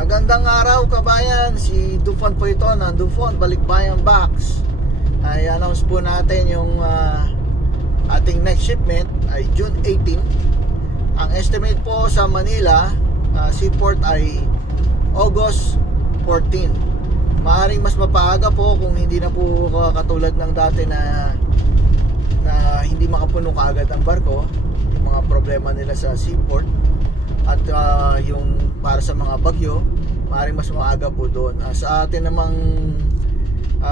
Magandang araw kabayan, si Dufon po ito ng Dufon Balikbayan Box. Ay announce po natin yung ating next shipment ay June 18. Ang estimate po sa Manila seaport ay August 14. Maaaring mas mapaaga po kung hindi na po katulad ng dati na hindi makapuno kaagad ang barko, yung mga problema nila sa seaport. At yung para sa mga bagyo, maaaring mas maaga po doon. Sa atin namang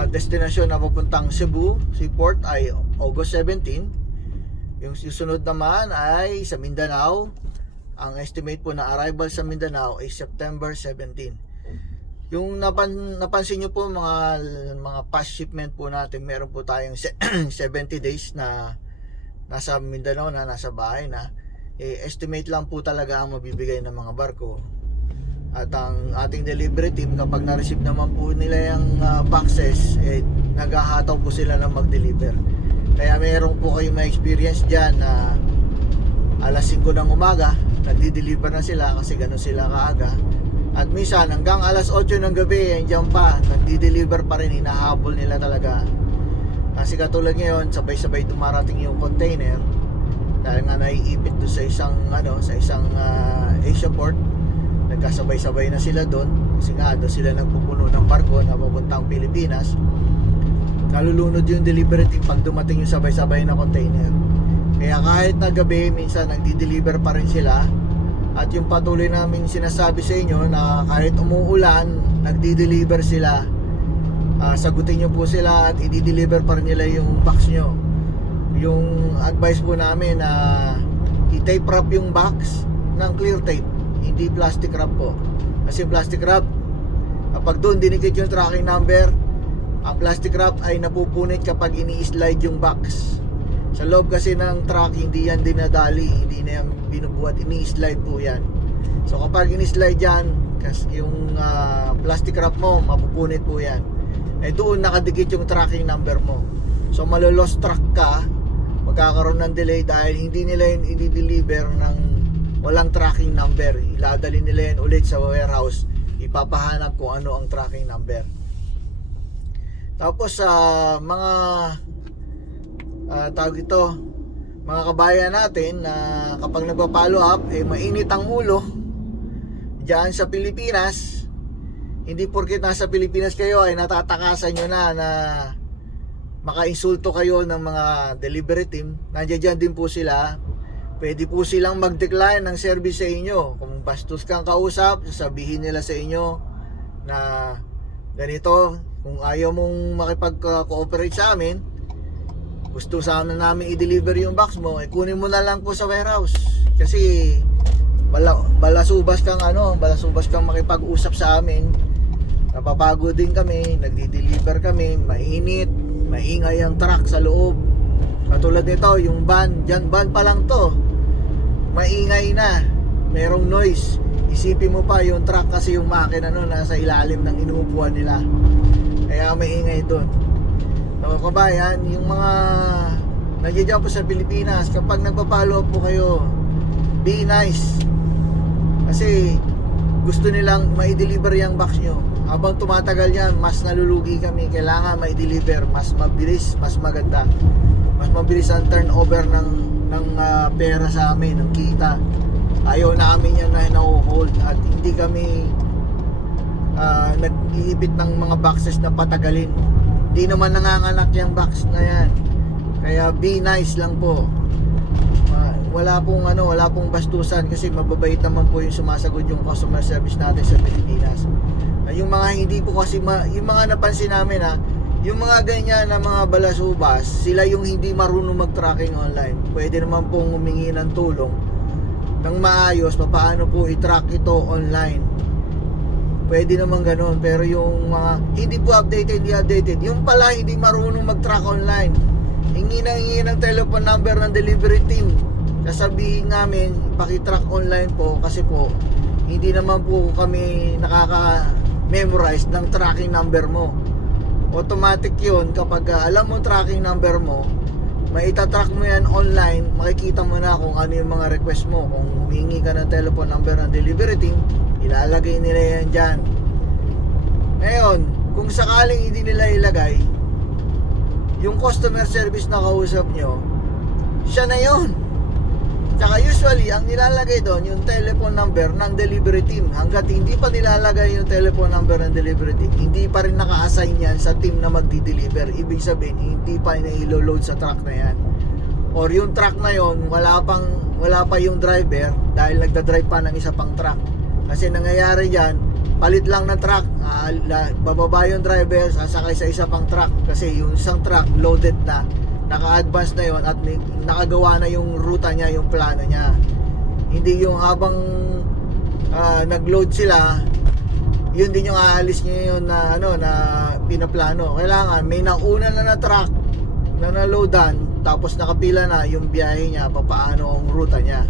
destinasyon na papuntang Cebu Seaport ay August 17. Yung susunod naman ay sa Mindanao. Ang estimate po na arrival sa Mindanao ay September 17. Yung napansin nyo po mga past shipment po natin, meron po tayong 70 days na nasa Mindanao na, nasa bahay na. Estimate lang po talaga ang mabibigay ng mga barko. At ang ating delivery team, kapag na-receive naman po nila yung boxes, naghahataw po sila ng mag-deliver. Kaya mayroon po kayong ma-experience dyan na alas 5 ng umaga nagdi-deliver na sila kasi ganun sila kaaga. At minsan hanggang alas 8 ng gabi andyan pa, nagdi-deliver pa rin, hinahabol nila talaga. Kasi katulad ngayon, sabay-sabay dumarating yung container dahil nga naiipit doon sa isang Asia port. Nagkasabay-sabay na sila doon kasi nga doon sila nagpupuno ng barko na papuntang Pilipinas. Nalulunod yung delivery team pag dumating yung sabay-sabay na container. Kaya kahit na gabi, minsan nagdi-deliver pa rin sila. At yung patuloy namin sinasabi sa inyo na kahit umuulan, nagdi-deliver sila. Sagutin nyo po sila at i-deliver pa rin nila yung box nyo. Yung advice po namin na i-tape wrap yung box ng clear tape, hindi plastic wrap po. Kasi plastic wrap, kapag doon dinikit yung tracking number, ang plastic wrap ay napupunit kapag ini-slide yung box. Sa loob kasi ng truck, hindi yan dinadali, hindi na yan binubuhat, ini-slide po yan. So kapag ini-slide yan, yung plastic wrap mo, mapupunit po yan. Doon nakadikit yung tracking number mo. So malo-lost track ka, magkakaroon ng delay dahil hindi nila yun i-deliver ng walang tracking number. Iladali nila yan ulit sa warehouse, ipapahanap kung ano ang tracking number. Tapos sa mga tawag ito, mga kabayan natin na kapag nagpa-follow up, mainit ang ulo diyan sa Pilipinas. Hindi porket nasa Pilipinas kayo ay natatakasan nyo na maka-insulto kayo ng mga delivery team. Nandiyan din po sila. Pwede po silang mag-decline ng service sa inyo. Kung bastos kang kausap, sasabihin nila sa inyo na ganito, kung ayaw mong makipag-cooperate sa amin, gusto sana namin i-deliver yung box mo, kunin mo na lang po sa warehouse. Kasi balasubas kang makipag-usap sa amin. Napapagod din kami, nagdi-deliver kami, mainit, maingay ang truck sa loob. Katulad nito, yung van, van pa lang to, maingay na, merong noise. Isipin mo pa yung truck kasi yung makina nasa ilalim ng inuupuan nila, kaya maingay doon. So kabayan, yung mga nandiyan po sa Pilipinas, kapag nagpa-follow up po kayo, be nice. Kasi gusto nilang ma-deliver yung box nyo. Habang tumatagal yan, mas nalulugi kami. Kailangan ma-deliver, mas mabilis, mas maganda. Mas mabilis ang turnover ng pera sa amin, ng kita. Ayaw namin yan na hinahold. At hindi kami nag-iibit ng mga boxes na patagalin. Hindi naman nanganganak yung box na yan. Kaya be nice lang po. Wala pong bastusan kasi mababait naman po yung sumasagot yung customer service natin sa Pilipinas. Yung mga hindi po kasi yung mga napansin namin yung mga ganyan na mga balasubas, sila yung hindi marunong mag-tracking online. Pwede naman pong humingi ng tulong ng maayos paano po i-track ito online. Pwede naman ganun. Pero yung mga hindi po updated, yung pala hindi marunong mag-track online, hingi ng telephone number ng delivery team. Sasabihin namin, paki-track online po kasi po hindi naman po kami nakaka-memorize ng tracking number mo. Automatic yun kapag alam mo tracking number mo, maitatrack mo yan online, makikita mo na kung ano yung mga request mo. Kung humingi ka ng telephone number ng delivery team, ilalagay nila yan dyan. Ngayon, kung sakaling hindi nila ilagay, yung customer service na kausap nyo, siya na yun. Tsaka usually, ang nilalagay doon, yung telephone number ng delivery team. Hanggat hindi pa nilalagay yung telephone number ng delivery team, hindi pa rin naka-assign yan sa team na magdi-deliver. Ibig sabihin, hindi pa na-load sa truck na yan. Or yung truck na yon, wala pa yung driver dahil nagda-drive pa ng isa pang truck. Kasi nangyayari yan, palit lang ng truck, bababa yung driver, sasakay sa isa pang truck. Kasi yung isang truck loaded na, naka-advance na yon at nakagawa na yung ruta niya, yung plano niya. Hindi yung habang nag-load sila, yun din yung aalis niya yun na na pinaplano. Kailangan may nauna na truck na na-loadan, tapos nakapila na yung biyahe niya, papaano ang ruta niya.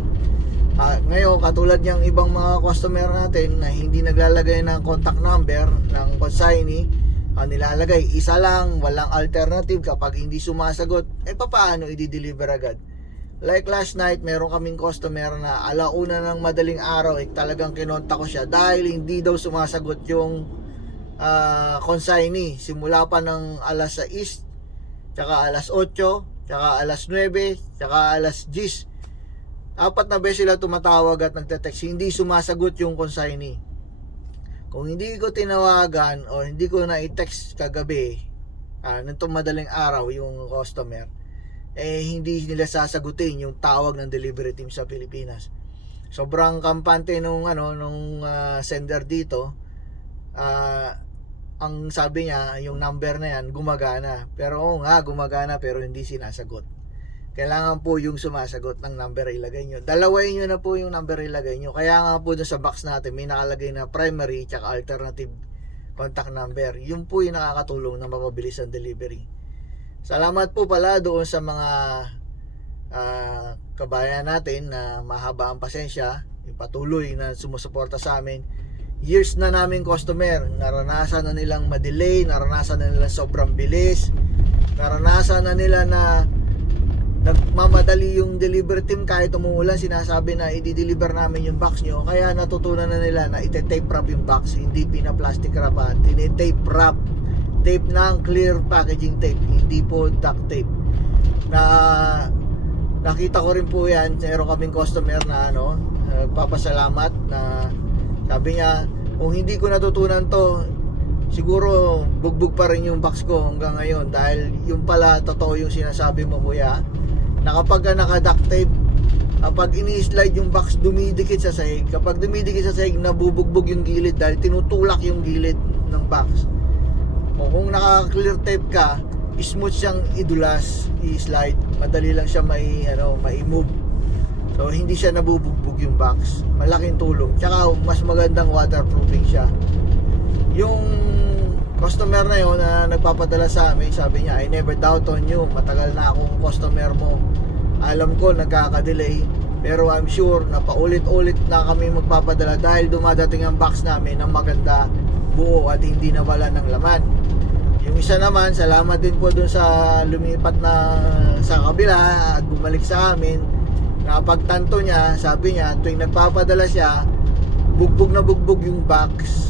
Ngayon, katulad niyang ibang mga customer natin na hindi naglalagay ng contact number ng consignee, nilalagay isa lang, walang alternative. Kapag hindi sumasagot, papaano i-deliver agad? Like last night, meron kaming customer na alauna ng madaling araw, talagang kinontak ko siya dahil hindi daw sumasagot yung consignee. Simula pa ng alas 6, tsaka alas 8, tsaka alas 9, tsaka alas 10. 4 na beses sila tumatawag at nagte-text, hindi sumasagot yung consignee. Kung hindi ko tinawagan o hindi ko na i-text kagabi, nitong madaling araw yung customer, hindi nila sasagutin yung tawag ng delivery team sa Pilipinas. Sobrang kampante nung sender dito. Ang sabi niya, yung number na yan gumagana. Pero gumagana pero hindi sinasagot. Kailangan po yung sumasagot ng number ilagay nyo. Dalawain nyo na po yung number ilagay nyo. Kaya nga po dun sa box natin may nakalagay na primary tsaka alternative contact number. Yun po yung nakakatulong na mapabilis ang delivery. Salamat po pala doon sa mga kabayan natin na mahaba ang pasensya, yung patuloy na sumusuporta sa amin. Years na namin customer, naranasan na nilang ma-delay, naranasan na nilang sobrang bilis, naranasan na nila na nagmamadali yung delivery team kahit umuulan, sinasabi na i-deliver namin yung box nyo. Kaya natutunan na nila na ite-tape wrap yung box, hindi pina-plastic wrap, tine-tape wrap, tape ng clear packaging tape, hindi po duct tape. Nakita ko rin po yan, meron kaming customer na papasalamat na sabi niya, kung hindi ko natutunan to, siguro bugbog pa rin yung box ko hanggang ngayon. Dahil yung pala totoo yung sinasabi mo, kuya, na kapag naka-duct tape, kapag ini-slide yung box, dumidikit sa sahig. Kapag dumidikit sa sahig, nabubugbog yung gilid dahil tinutulak yung gilid ng box. Kung naka-clear tape ka, smooth siyang idulas, i-slide, madali lang siya mai-move. So hindi siya nabubugbog yung box. Malaking tulong. Tsaka mas magandang waterproofing siya. Yung customer na yun na nagpapadala sa amin, sabi niya, I never doubt on you. Matagal na akong customer mo. Alam ko nagkaka-delay, pero I'm sure na paulit-ulit na kami magpapadala dahil dumadating ang box namin ng maganda, buo at hindi nawala ng laman. Yung isa naman, salamat din po dun sa lumipat na sa kabila at bumalik sa amin. Napagtanto niya, sabi niya, tuwing nagpapadala siya, bugbog na bugbog yung box.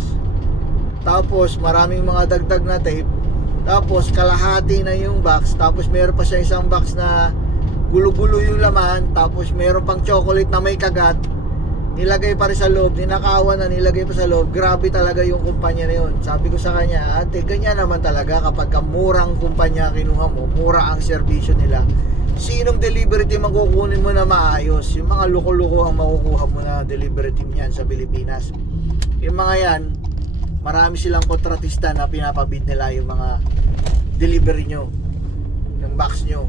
Tapos maraming mga dagdag na tape. Tapos kalahati na yung box. Tapos meron pa siya isang box na gulo-gulo yung laman. Tapos meron pang chocolate na may kagat. Nilagay pa rin sa loob. Ninakawan na nilagay pa sa loob. Grabe talaga yung kumpanya na yun. Sabi ko sa kanya, ate, ganyan naman talaga kapag murang kumpanya kinuha mo, mura ang serbisyo nila. Sinong delivery team ang kukunin mo na maayos? Yung mga loko-loko ang makukuha mo na delivery team yan sa Pilipinas. Yung mga yan, marami silang kontratista na pinapabid nila yung mga delivery nyo, yung box nyo.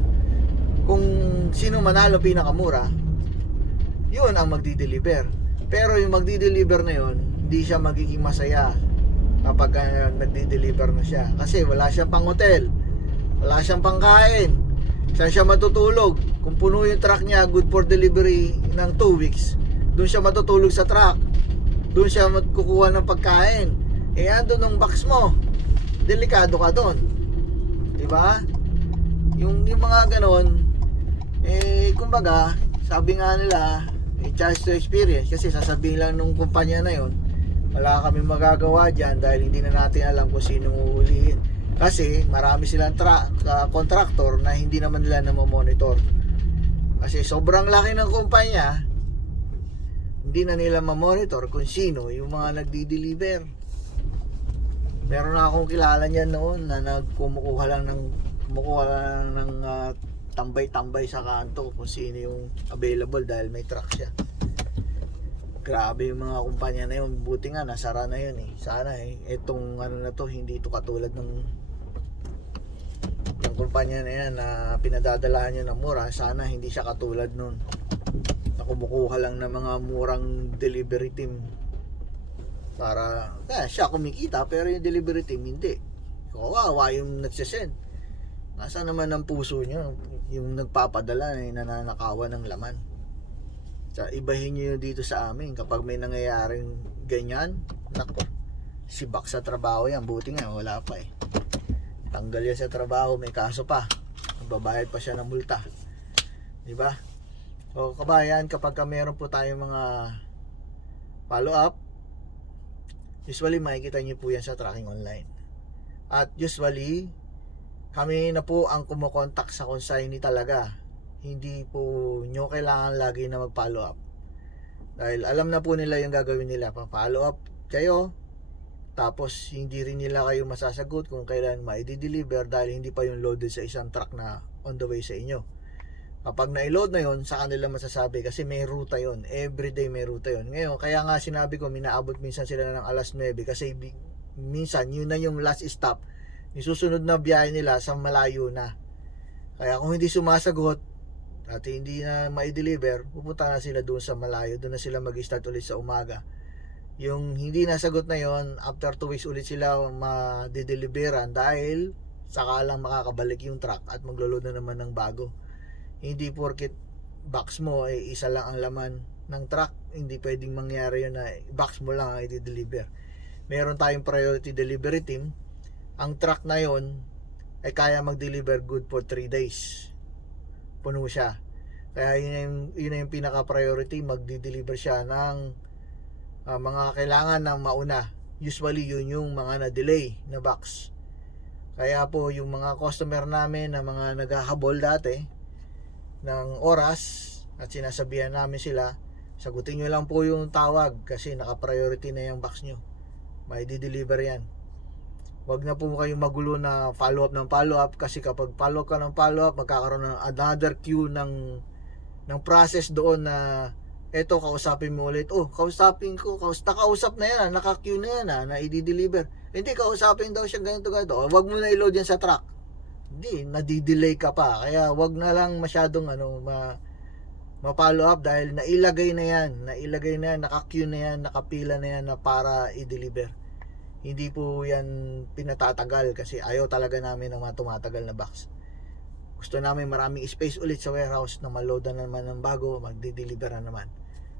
Kung sino manalo pinakamura, yun ang magdi-deliver. Pero yung magdi-deliver na yun, hindi siya magiging masaya kapag nagdi-deliver na siya. Kasi wala siyang pang hotel, wala siyang pangkain, saan siya matutulog? Kung puno yung truck niya, good for delivery ng 2 weeks, doon siya matutulog sa truck, doon siya kukuha ng pagkain. Andun ng box mo, delikado ka doon, diba? Yung mga ganon, Kumbaga, sabi nga nila, chance to experience, kasi sasabihin lang nung kumpanya na yon, wala kami magagawa dyan dahil hindi na natin alam kung sinong uulihin. Kasi marami silang contractor na hindi naman nila monitor. Kasi sobrang laki ng kumpanya, hindi na nila ma-monitor kung sino yung mga nagdi-deliver. Meron na akong kilala niyan noon na kumukuha lang ng tambay-tambay sa kanto kung sino yung available dahil may truck siya. Grabe yung mga kumpanya na yun. Buti nga nasara na yun eh. Sana etong ano na to, hindi to katulad ng kumpanya na yan na pinadadalahan niya ng mura. Sana hindi siya katulad nun na kumukuha lang ng mga murang delivery team para siya kumikita pero yung delivery team hindi. Kawawa yung nagsisend. Nasa naman ang puso niya yung nagpapadala na nananakawan ng laman. So, ibahin nyo dito sa amin kapag may nangyayaring ganyan. Nako, sibak sa trabaho yan. Buti nga wala pa eh. Tanggal yan sa trabaho, may kaso pa, magbabayad pa siya ng multa, diba? O kabayan, kapag meron po tayong mga follow up, usually makikita nyo po yan sa tracking online. At usually kami na po ang kumokontak sa consignee talaga. Hindi po nyo kailangan lagi na mag-follow up. Dahil alam na po nila yung gagawin nila. Pa-follow up kayo. Tapos hindi rin nila kayo masasagot kung kailan ma-deliver dahil hindi pa yung loaded sa isang truck na on the way sa inyo. Kapag na-load na yon, sa kanila masasabi kasi may ruta yon. Everyday may ruta yon. Ngayon, kaya nga sinabi ko, minaabot minsan sila ng alas 9 kasi minsan yun na yung last stop. Yung susunod na biyahe nila sa malayo na. Kaya kung hindi sumasagot at hindi na ma-deliver, pupunta na sila doon sa malayo. Doon na sila mag-start ulit sa umaga. Yung hindi nasagot na yon, after 2 weeks ulit sila ma-deliveran dahil saka lang makakabalik yung truck at maglo-load na naman ng bago. Hindi porket box mo ay isa lang ang laman ng truck, hindi pwedeng mangyari yun na box mo lang ay i-deliver. Meron tayong priority delivery team. Ang truck na yon ay kaya mag-deliver good for 3 days. Puno siya. Kaya yun na yung pinaka-priority, magdi-deliver siya ng mga kailangan ng mauna. Usually yun yung mga na-delay na box. Kaya po yung mga customer namin na mga naghahabol dati ng oras at sinasabihan namin sila, sagutin nyo lang po yung tawag kasi naka-priority na yung box nyo. May di-deliver yan. Wag na po kayong magulo na follow up kasi kapag follow ka ng follow up, magkakaroon ng another queue ng process doon na eto kausapin mo ulit. Oh, kausapin ko, nakausap na yan, naka-queue na yan na i-deliver. Hindi, kausapin daw siya ganito. Wag mo na i-load yan sa truck. Hindi, nadi-delay ka pa. Kaya wag na lang masyadong ma-follow up dahil nailagay na yan, naka-queue na yan, nakapila na yan na para i-deliver. Hindi po yan pinatatagal kasi ayaw talaga namin ng mga tumatagal na box. Gusto namin maraming space ulit sa warehouse na maloadan na naman ng bago, magdi-deliver na naman.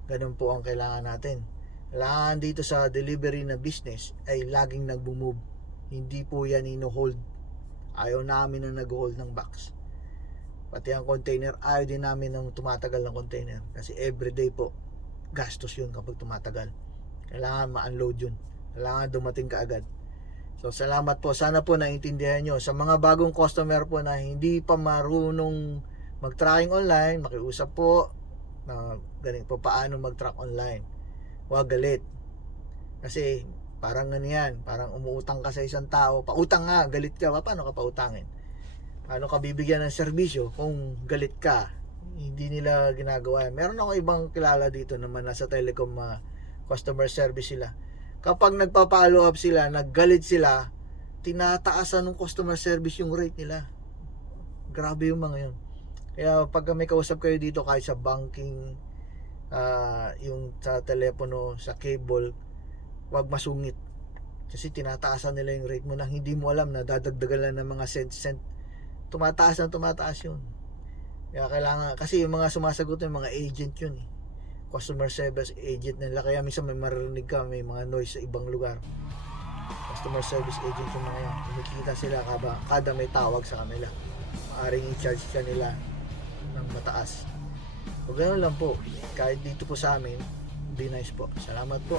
Ganun po ang kailangan natin. Kailangan dito sa delivery na business ay laging nagbo-move. Hindi po yan ino-hold. Ayaw namin na nag-hold ng box. Pati ang container, ayaw din namin ng tumatagal ng container. Kasi everyday po, gastos yun kapag tumatagal. Kailangan ma-unload yun. Kailangan dumating ka agad. So salamat po. Sana po naintindihan nyo. Sa mga bagong customer po na hindi pa marunong mag-tracking online, makiusap po na ganito po paano mag-track online. Huwag galit. Kasi parang ganyan, parang umuutang ka sa isang tao. Pautang nga, galit ka. Paano ka pautangin? Paano ka bibigyan ng serbisyo kung galit ka? Hindi nila ginagawa. Meron ako ibang kilala dito naman nasa telecom customer service sila. Kapag nagpa-follow up sila, naggalit sila, tinataasan ng customer service yung rate nila. Grabe yung mga yun. Kaya pag may kausap kayo dito kahit sa banking, yung sa telepono, sa cable, wag masungit. Kasi tinataasan nila yung rate mo na hindi mo alam na dadagdagan lang ng mga cent. Tumataas yun. Kaya kailangan, kasi yung mga sumasagot yung mga agent yun eh. Customer service agent nila. Kaya minsan may maririnig ka, may mga noise sa ibang lugar. Customer service agent yung mga yan. Kumikita sila kada may tawag sa kanila. Maaring i-charge ka nila ng mataas. O ganoon lang po, kahit dito po sa amin, be nice po. Salamat po.